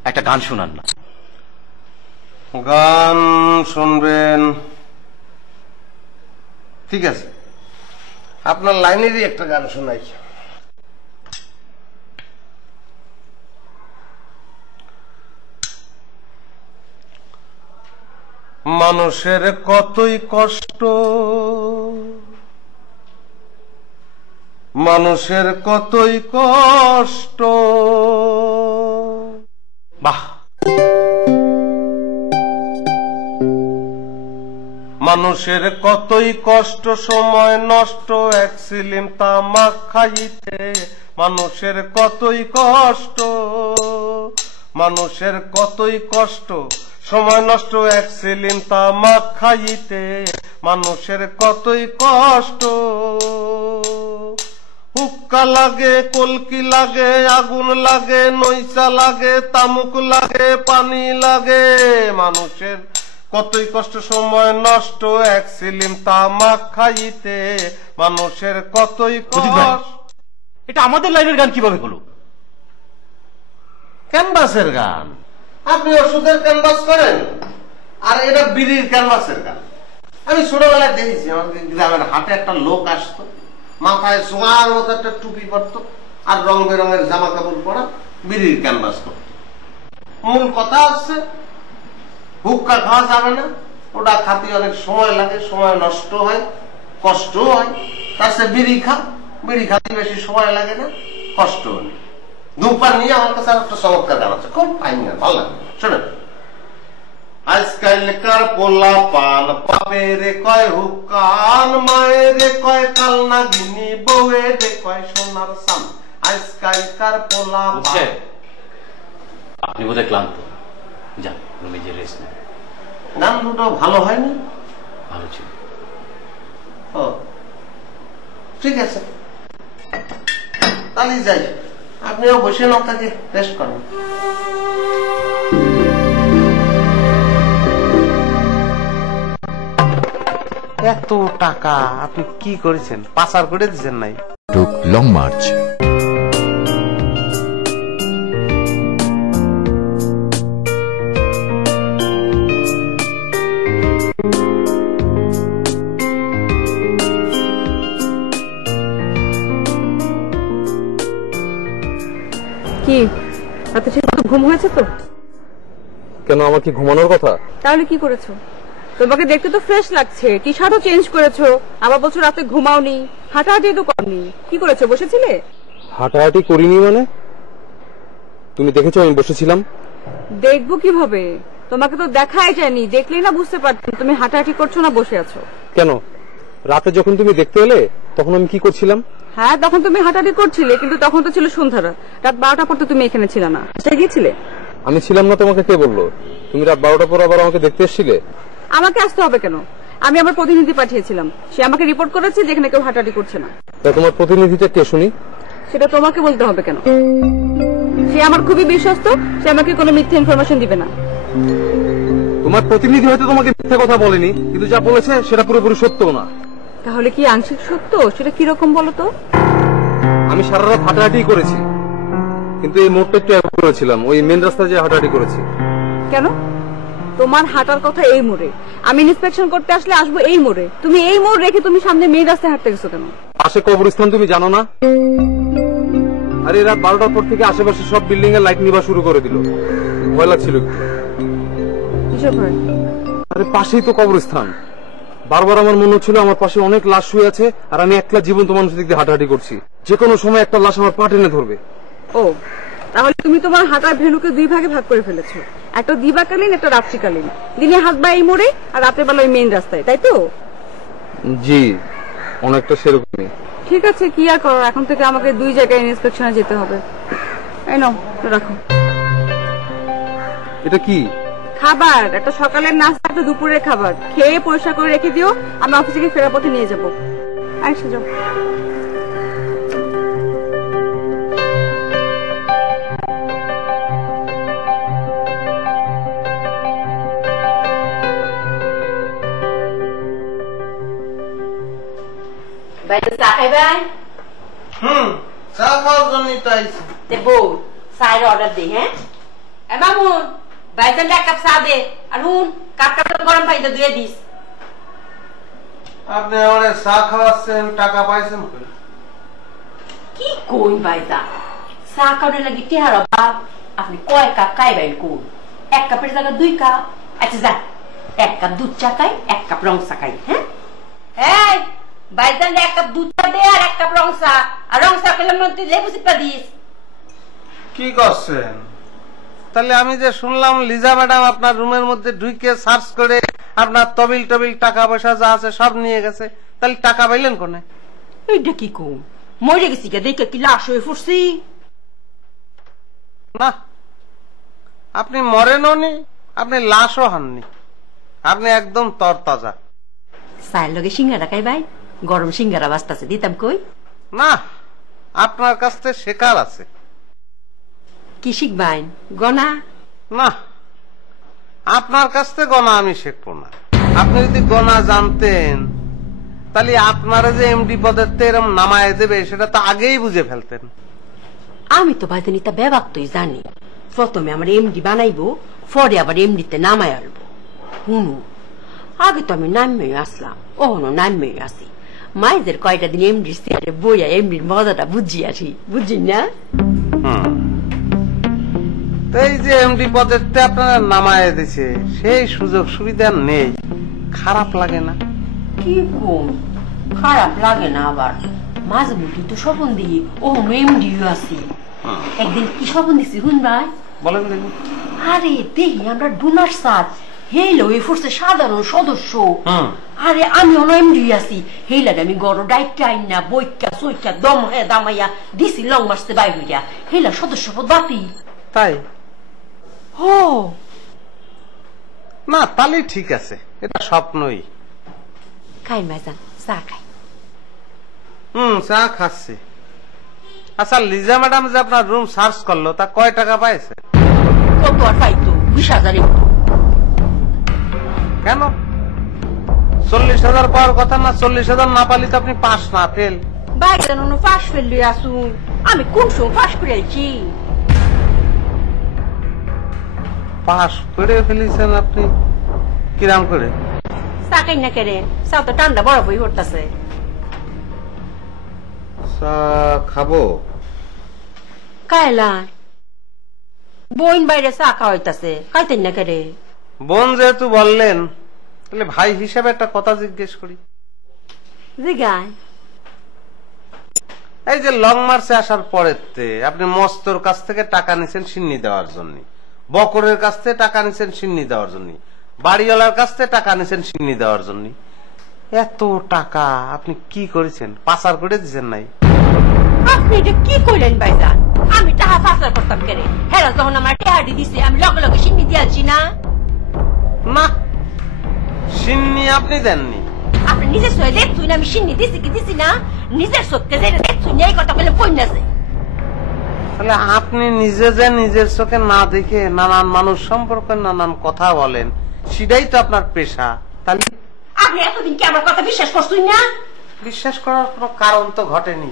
একটা গান শোনান না। গান শুনবেন? ঠিক আছে, আপনার লাইনেরই একটা গান শোনাই। মানুষের কতই কষ্ট, মানুষের কতই কষ্ট। বাহ, মানুষের কতই কষ্ট, সময় নষ্ট এক সিলিম তামাক খাইতে। মানুষের কতই কষ্ট, মানুষের কতই কষ্ট, সময় নষ্ট এক সিলিম তামাক খাইতে। মানুষের কতই কষ্ট, হুক্কা লাগে, কলকি লাগে, আগুন লাগে, নৈশা লাগে, তামুক লাগে, পানি লাগে। মানুষের কতই কষ্ট, সময় নষ্ট এক সিলিম তামাক খাইতে। মানুষের কতই কষ্ট। এটা আমাদের লাইনের গান কিভাবে হলো? ক্যানভাসের গান। আপনি ওষুধের ক্যানভাস করেন, আর এটা বিড়ির ক্যানভাসের গান। আমি ছোটবেলায় দেখেছি, আমাদের গ্রামের হাটে একটা লোক আসতো, মাথায় সোয়ার মতো একটা টুপি পরতো, আর রং বেরঙের জামা কাপড় পরা, বিড়ির ক্যানভাস করত। মূল কথা হচ্ছে হুক্কা খাওয়া যাবে না, ওটা খাতে অনেক সময় লাগে, সময় নষ্ট হয়, কষ্ট হয়। তার সে বিড়ি খা, বিড়ি খাতে বেশি সময় লাগে না, কষ্ট হয়। ধূমপান নিয়ে আমার কাছে একটা চমৎকার গান আছে, খুব ফাইন গান, ভালো লাগে, শোনেন। আজকালকার পোলা পান পাপে রে কয় হুকান, মায়ে রে কয় কালনা গিনি, বউয়ে রে কয় সোনার সান। আজকালকার পোলা পান। আপনি বোধহয় ক্লান্ত, যান রুমে যে রেস্ট নেন। গান দুটো ভালো হয়নি? ভালো ছিল। ও ঠিক আছে, তাহলে যাই, আপনিও বসে না থাকে রেস্ট করেন। এত টাকা আপনি কি করেছেন? পাচার করে দিচ্ছেন নাই? Long March. কি রাতে ঠিক মতো ঘুম হয়েছে তো? কেন, আমার কি ঘুমানোর কথা? তাহলে কি করেছো? তোমাকে দেখতে তো ফ্রেশ লাগছে, টি শার্টও চেঞ্জ করেছো, আবার বলছো রাতে ঘুমাওনি, হাঁটাহাঁটি তো করনি। কি করেছো, বসেছিলে? হাঁটাহাঁটি করিনি মানে? তুমি দেখেছো আমি বসেছিলাম? দেখবো কিভাবে? তোমাকে তো দেখাই যায়নি, দেখলেই না বুঝতে পারতাম তুমি হাঁটাহাঁটি করছো না বসে আছো। কেন, রাতে যখন তুমি দেখতে এলে তখন আমি কি করছিলাম? হ্যাঁ, তখন তুমি হাঁটাহাঁটি করছিলে, কিন্তু তখন তো ছিল সন্ধ্যারা, রাত 12টা পর তো তুমি এখানে ছিল না, গিয়েছিলে। আমি ছিলাম না তোমাকে কে বললো? তুমি রাত 12টা পর আবার আমাকে দেখতে এসেছিলে। আমাকে আসতে হবে কেন? আমি আমার প্রতিনিধি পাঠিয়েছিলাম, সে আমাকে রিপোর্ট করেছে যেখানে কেউ হাঁটাহাঁটি করছে না। তা তোমার প্রতিনিধিটা কে শুনি? সেটা তোমাকে বলতে হবে কেন? সে আমার খুবই বিশ্বস্ত, সে আমাকে কোনো মিথ্যা ইনফরমেশন দিবে না। তোমার প্রতিনিধি হয়তো তোমাকে মিথ্যা কথা বলেনি, কিন্তু যা বলেছে সেটা পুরোপুরি সত্য না। তাহলে কি আংশিক সত্য? সেটা কিরকম বলো তো? আমি সারা রাত হাঁটাহাঁটি করেছি, কিন্তু এই মোড়টা একটু অ্যাভয়েড করেছিলাম, ওই মেন রাস্তায় যে হাঁটাহাঁটি করেছি। কেন? তোমার হাঁটার কথা এই মোড়ে, আমি ইন্সপেকশন করতে আসলে আসবো এই মোড়ে, তুমি এই মোড় রেখে তুমি সামনে মেন রাস্তায় হাঁটতে গেছো কেন? পাশে কবরস্থান তুমি জানো না? আরে রাত 12টার পর থেকে আশেপাশে সব বিল্ডিং এর লাইট নিবা শুরু করে দিল, ভয় লাগছিল একটু। কিসের ভয়? আরে পাশেই তো কবরস্থান, বারবার আমার মনে হচ্ছিল আমার পাশে অনেক লাশ শুয়ে আছে আর আমি একলা জীবন্ত মানুষের দিক দিয়ে হাঁটাহাঁটি করছি, যে কোনো সময় একটা লাশ আমার পা টেনে ধরবে। ও তাহলে তুমি তোমার হাঁটার ভেন্যুকে 2 ভাগে ভাগ করে ফেলেছো, একটা দিবাকালীন একটা রাত্রিকালীন। দিনে হাঁটবা এই মোড়ে আর রাতের বেলা ওই মেইন রাস্তায়, তাই তো? জি অনেকটা সেরকমই। ঠিক আছে, কি আর করো, এখন থেকে আমাকে 2 জায়গায় ইন্সপেকশনে যেতে হবে। এই নাও রাখো। এটা কি? খাবার, একটা সকালের নাস্তা একটা দুপুরের খাবার। খেয়ে পরিষ্কার করে রেখে দিও, আমি অফিস থেকে ফেরার পথে নিয়ে যাবো। আচ্ছা যাও। চা খাইবাই? চা খাওয়ার জন্যই তো আইছি। বউ চায়ের অর্ডার দিই। হ্যাঁ মামুন, ভাইজান এক কাপ চা দে, আর হুন কাপ গরম পানিতে ধুয়ে দিস। আপনি আমার চা খাওয়াচ্ছেন, টাকা পাইছেন কই? কি কই ভাইজান, চা খাওয়ার লাগি টেহার অভাব। আপনি কয় কাপ খাইবেন কোন? 1 কাপের জায়গায় 2 কাপ। আচ্ছা যা, 1 কাপ দুধ চা খাই, 1 কাপ রং চা খাই। হ্যাঁ ভাইজান 1 কাপ দুধ চা দে আর 1 কাপ রং চা, আর রং চা খেলে মধ্যে লেবু চিপা দিস। কি করছেন? তাহলে আমি যে শুনলাম লিজা ম্যাডাম আপনার রুমের মধ্যে ঢুকে সার্চ করে আপনার তবিল টবিল টাকা পয়সা যা আছে সব নিয়ে গেছে, তাহলে টাকা পাইলেন কোনে? এইটা কি কম, মরে গেছি কে দেখে কি লাশ হয়ে পড়ছি? না, আপনি মরেনও নি, আপনি লাশও হননি, আপনি একদম তরতাজা। চায়ের লগে সিঙ্গারা খাই ভাই, গরম সিঙ্গারা বাস্তাছে, দিতাম কই? না, আপনার কাছ থেকে শেখার আছে। কি শিখবাইন? গনা? না, আপনার কাছ থেকে গনা আমি শিখবো না। আপনি যদি গনা জানতেন তাহলে আপনারা যে এমডি পদের এরম নামায় দেবে সেটা তো আগেই বুঝে ফেলতেন। আমি তো ভাইজান এটা বেবাক্তই জানি, প্রথমে আমার এমডি বানাইবো, পরে আবার এমডিতে নামায় আনবো। হুনু আগে তো আমি নামেই আসলাম, ওহনো নামেই আসি। মাইদের কয়টা দিন এমডির চেয়ারে বইয়া এমডির মজাটা বুঝি আসি, বুঝি না? এই যে এমডি পদের আপনারা নামায় দিছে, সেই সুযোগ সুবিধা নেই, খারাপ লাগে না? কি কম খারাপ লাগে না, আবার মাঝে মুখে তো স্বপন দিই ওহনো এমডিও আছি। একদিন কি স্বপন দিছি হুন ভাই? বলেন দেখুন। আরে দেখি আমরা ডোনার স্যার হেইলো এই ফোর্সের সাধারণ সদস্য, আরে আমি হলো এমডি আছি। হেইলারে আমি গড় ডাইটটা আইনা বইকা সইকা দম হয়ে দামাইয়া দিছি লং মার্চে বাই হইয়া, হেইলা সদস্য পদ বাতি। তাই? ও না, তাহলে ঠিক আছে, এটা স্বপ্নই। খাই মাইজান চা খাই। চা খাচ্ছি। আচ্ছা, লিজা ম্যাডাম যে আপনার রুম সার্চ করলো তা কয় টাকা পাইছে? কত আর পাইতো? 20,000। কেন 40,000 পাওয়ার কথা না? 40,000 না পালি তো আপনি পাস না ফেল। বাইজান অনু পাস ফেললি আসুন, আমি কোন সময় পাস করে আইছি? পাস করে ফেলিছেন আপনি? কিরাম করে? চা খাই না কেরে, চা তো ঠান্ডা বরফ হয়ে উঠতেছে। চা খাবো? কাইলা বোন বাইরে চা খাওয়াইতেছে, খাইতেন না কেরে? বোন যেহেতু বললেন, তাহলে ভাই হিসেবে একটা কথা জিজ্ঞেস করি। জিগায়। এই যে লং মার্চে আসার পরেতে আপনি মস্তর কাছ থেকে টাকা নিছেন সিন্নি দেওয়ার জন্য, বকরের কাছ থেকে টাকা নিছেন সিন্নি দেওয়ার জন্য, বাড়িওয়ালার কাছ থেকে টাকা নিছেন সিন্নি দেওয়ার জন্য। এত টাকা আপনি কি করেছেন? পাচার করে দিচ্ছেন নাই? আপনি এটা কি করলেন ভাইজান? আমি টাকা পাচার করতাম কেরে? হেরা যখন আমার টাকা দিছে আমি লগে লগে সিন্নি দিয়েছি না? না, সিন্নি আপনি দেননি। আপনি নিজের চোখে দেখছুই না আমি সিন্নি দিছি কি দিছি না? নিজের চোখে যেটা দেখছুই না এই কথা বলে পড়ে আছে। তাহলে আপনি নিজে যে নিজের চোখে না দেখে নানান মানুষ সম্পর্কে নানান কথা বলেন, সেটাই তো আপনার পেশা। তাহলে আপনি এতদিন কি আমার কথা বিশ্বাস করছুই না? বিশ্বাস করার কোনো কারণ তো ঘটেনি।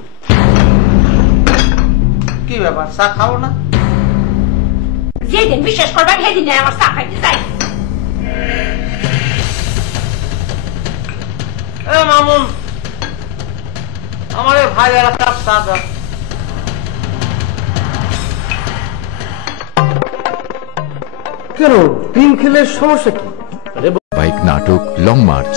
কি ব্যাপার, চা খাও না? যেদিন বিশ্বাস করবেন সেদিন আমার চা খাইতে যাই। মামুন, আমার ভাই আর একটা চা দাও। কেন ডিম খেলে সমস্যা কি? বাইক নাটক লং মার্চ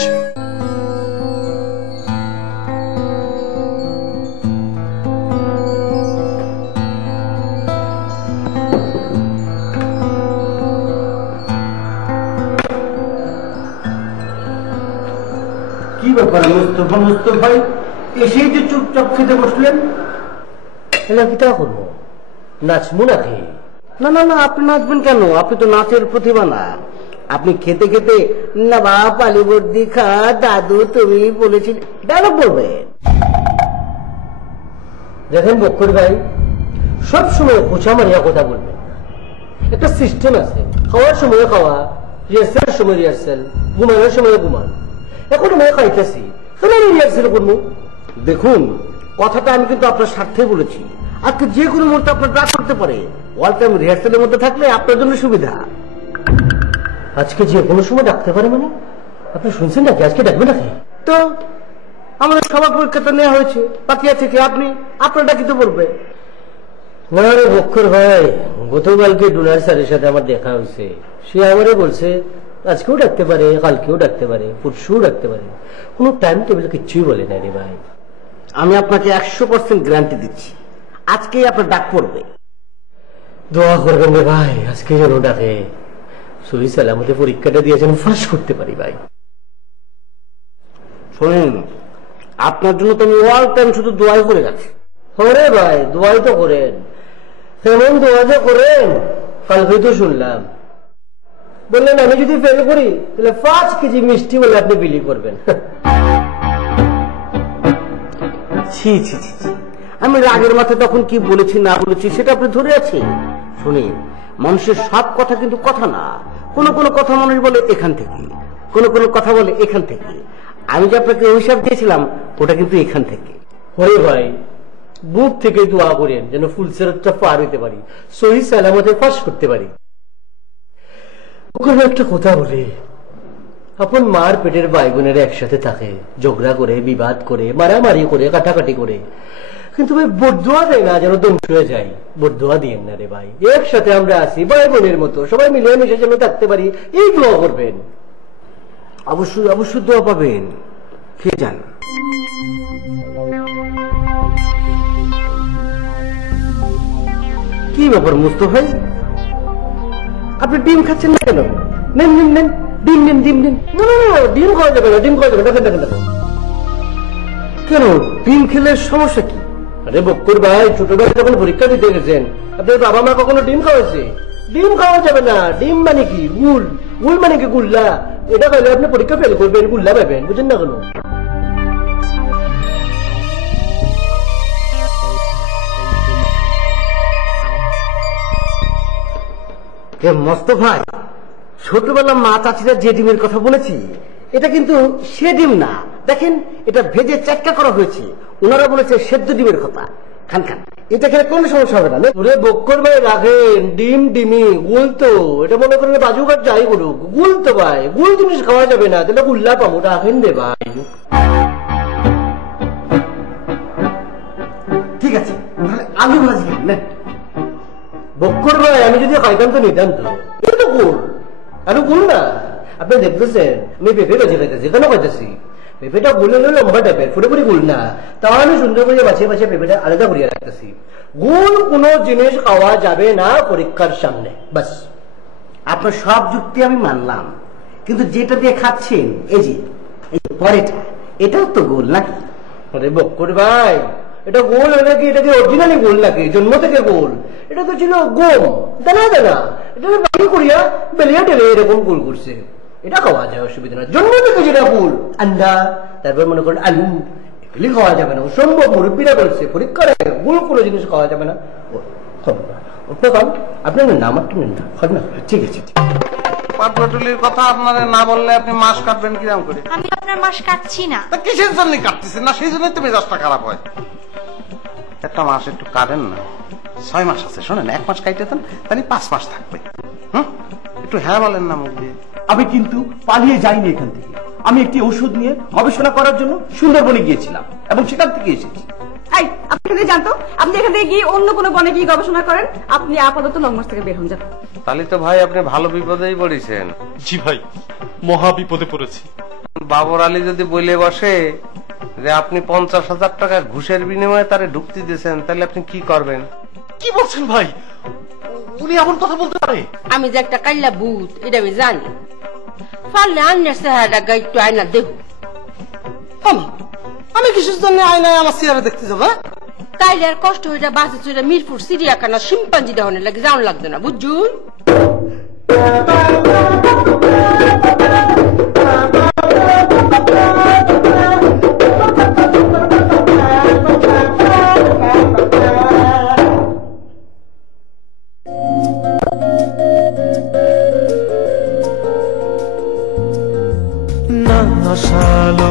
ব্যাপার মুস্তফা এসেই যে চুপচাপ খেতে বসলেন? এলা কি তা করবো? নাচবো নাকি? না না না, আপনি নাচবেন কেন? আপনি তো নাচের প্রতিভা না। আপনি খেতে খেতে না বাপ আলিবর্দি খা দাদু তুমি বলেছিলে ডায়লগ বলবেন। দেখেন বক্কর ভাই, সব সময় খোঁচা মারিয়া কথা বলবেন। একটা সিস্টেম আছে, খাওয়ার সময় খাওয়া, রিহার্সেলের সময় রিহার্সেল, ঘুমানোর সময় ঘুমান। এখন আমি খাইতেছি, কেন আমি রিহার্সেল করবো? দেখুন, কথাটা আমি কিন্তু আপনার স্বার্থে বলেছি। আজকে যে কোনো মুহূর্তে আপনার ডাক করতে পারে। অল টাইম রিহার্সেলের মধ্যে থাকলে আপনার জন্য সুবিধা। আজকে যে কোনো সময় ডাকতে পারে মানে? আপনি শুনছেন নাকি আজকে ডাকবে নাকি? তো আমাদের সবার পরীক্ষা তো নেওয়া হয়েছে, বাকি আছে কি আপনি? আপনার ডাকিতে বলবে না রে বক্কর ভাই, গতকালকে ডোনার স্যারের সাথে আমার দেখা হয়েছে। সে আমারে বলছে আজকেও ডাকতে পারে, কালকেও ডাকতে পারে, পরশুও ডাকতে পারে। কোনো টাইম টেবিল কিচ্ছুই বলে না রে ভাই। আমি আপনাকে 100% গ্যারান্টি দিচ্ছি, আজকেই আপনার ডাক পড়বে। দোয়া করবেন রে ভাই, আজকে যেন ডাকে, সহি সালামতে পরীক্ষাটা দিয়ে যেন ফাঁস করতে পারি ভাই। শোনেন, আপনার জন্য তো আমি অল টাইম শুধু দোয়াই করে যাচ্ছি। হরে ভাই, দোয়াই তো করেন, তেমন দোয়া যে করেন কালকেই তো শুনলাম। বললেন আমি যদি ফেল করি তাহলে 5 কেজি মিষ্টি বলে আপনি বিলি করবেন। ছি ছি ছি ছি, আমি রাগের মাথায় তখন কি বলেছি না বলেছি সেটা আপনি ধরে আছেন। শুনেন, মানুষের সব কথা কিন্তু কথা না। কোন কোন কথা মানুষ বলে এখান থেকে, কোন কোন কথা বলে এখান থেকে। আমি যে আপনাকে হিসাব দিয়েছিলাম ওটা কিন্তু এখান থেকে। হরে ভাই, বুক থেকে দোয়া করেন যেন ফুলসেরাতটা পার হইতে পারি, সহি সালামতে ফাঁস করতে পারি। ওখানে একটা কথা বলি, আপন মার পেটের ভাই বোনেরা একসাথে থাকে, ঝগড়া করে, বিবাদ করে, মারামারি করে, কাটাকাটি করে, কিন্তু ভাই বদদোয়া দেয় না যেন ধ্বংস হয়ে যায়। বদদোয়া দিয়েন না রে ভাই, একসাথে আমরা আছি ভাই বোনের মতো, সবাই মিলে মিশে যেন থাকতে পারি, এই দোয়া করবেন। অবশ্যই অবশ্যই দোয়া পাবেন, খেয়ে যান। কি ব্যাপার মুস্তফা, আপনি ডিম খাচ্ছেন না কেন? নেন নেন নেন, ডিম নেন, ডিম নেন। না না না, ডিম খাওয়া যাবে না, ডিম খাওয়া যাবে না। দেখেন দেখেন দেখেন, কেন ডিম খেলে সমস্যা কি? আরে বক্কর ভাই, ছোটবেলায় যখন পরীক্ষা দিতে গেছেন আপনার বাবা মা কখনো ডিম খাওয়াছে? ডিম খাওয়া যাবে না। ডিম মানে কি? গুল। গুল মানে কি? গুল্লা। এটা খাইলে আপনি পরীক্ষা ফেল করবেন, গুল্লা পাবেন, বুঝেন না কেন? মোস্তফা, ছোটবেলা মা চাচিরা যে ডিমের কথা বলেছি এটা কিন্তু সে ডিম না। দেখেন, এটা ভেজে চাটকা করা হয়েছে। ওনারা বলেছে সেদ্ধ ডিমের কথা। খান খান, এটা খেলে কোনো সমস্যা হবে না। ওরে বক্কর ভাই রাখেন, ডিম ডিমি গুল তো, এটা মনে করেন বাজুঘাট যাই করুক, গুল তো ভাই, গুল জিনিস খাওয়া যাবে না, তাহলে গুল্লা পাবো, রাখেন রে ভাই। ঠিক আছে, তাহলে আলু ভাজি নেন। বক্কর ভাই, আমি যদি খাইতাম তো নিতাম তো। এটা তো গুল, আলু গুল না। আপনি দেখতেছেন আমি পেঁপে বাজি খাইতেছি, কেন খাইতেছি? পেঁপেটা গুল হলো লম্বা টাইপের, পুরোপুরি গুল না। তাও আমি সুন্দর করে বাছিয়ে বাছিয়ে পেঁপেটা আলাদা করিয়া রাখতেছি। গুল কোন জিনিস খাওয়া যাবে না পরীক্ষার সামনে, বাস। আপনার সব যুক্তি আমি মানলাম, কিন্তু যেটা দিয়ে খাচ্ছেন এই যে এই পরেটা, এটাও তো গোল নাকি? আরে বক্কর ভাই, এটা গোল নাকি? এটা কি অরিজিনালি গোল নাকি? জন্ম থেকে গোল? এটা তো ছিল গম, দানা দানা। এটা বাকি করিয়া বেলিয়া টেলে এরকম গোল করছে। এটা খাওয়া যায়, অসুবিধা না। জন্ম থেকে যেটা গোল, আন্ডা, তারপর মনে করেন আলু, এগুলি খাওয়া যাবে না। অসম্ভব, মুরব্বীরা বলছে পরীক্ষার গোল কোনো জিনিস খাওয়া যাবে না। আপনার নাম একটু নেন না। ঠিক আছে, পাটুলির কথা আপনারা না বললে আপনি মাছ কাটবেন কিরকম করে? আমি আপনার মাছ কাটছি না। কিসের জন্য কাটতেছেন না? সেই জন্যই তো মেজাজটা খারাপ হয়। একটা মাস একটু কাটেন না, 6 মাস আছে। শোনেন, 1 মাস কাটতে দেন, তাহলে 5 মাস থাকবে। একটু হ্যাঁ বলেন না মুখ দিয়ে। আমি কিন্তু পালিয়ে যাইনি এখান থেকে। আমি একটি ওষুধ নিয়ে গবেষণা করার জন্য সুন্দরবনে গিয়েছিলাম এবং সেখান থেকে এসেছি। এই, আপনি জানতো আপনি এখান থেকে গিয়ে অন্য কোনো বনে গিয়ে গবেষণা করেন? আপনি আপাতত লং মার্চ থেকে বের হন যান। তাহলে তো ভাই আপনি ভালো বিপদেই পড়েছেন। জি ভাই, মহা বিপদে পড়েছি। বাবর আলী যদি বলে বসে যে আপনি 50,000 টাকা ঘুষের বিনিময়ে তারে ঢুকতে দিয়েছেন, তাহলে আপনি কি করবেন? কি বলছেন ভাই? উনি এমন কথা বলতে পারে? আমি যে একটা কাইলা ভূত এটা আমি জানি। পারলে আন্যার চেহারা গাইতো আয়না দেখো। আমি কিসের জন্য আয়নায় আমার চেহারা দেখতে যাবো? তাইলে আর কষ্ট হয়ে যা বাসে চড়ে মিরপুর চিড়িয়াখানা শিম্পাঞ্জি দেওয়ানের লাগে যাওয়ান লাগতো না বুঝুন। না আশালো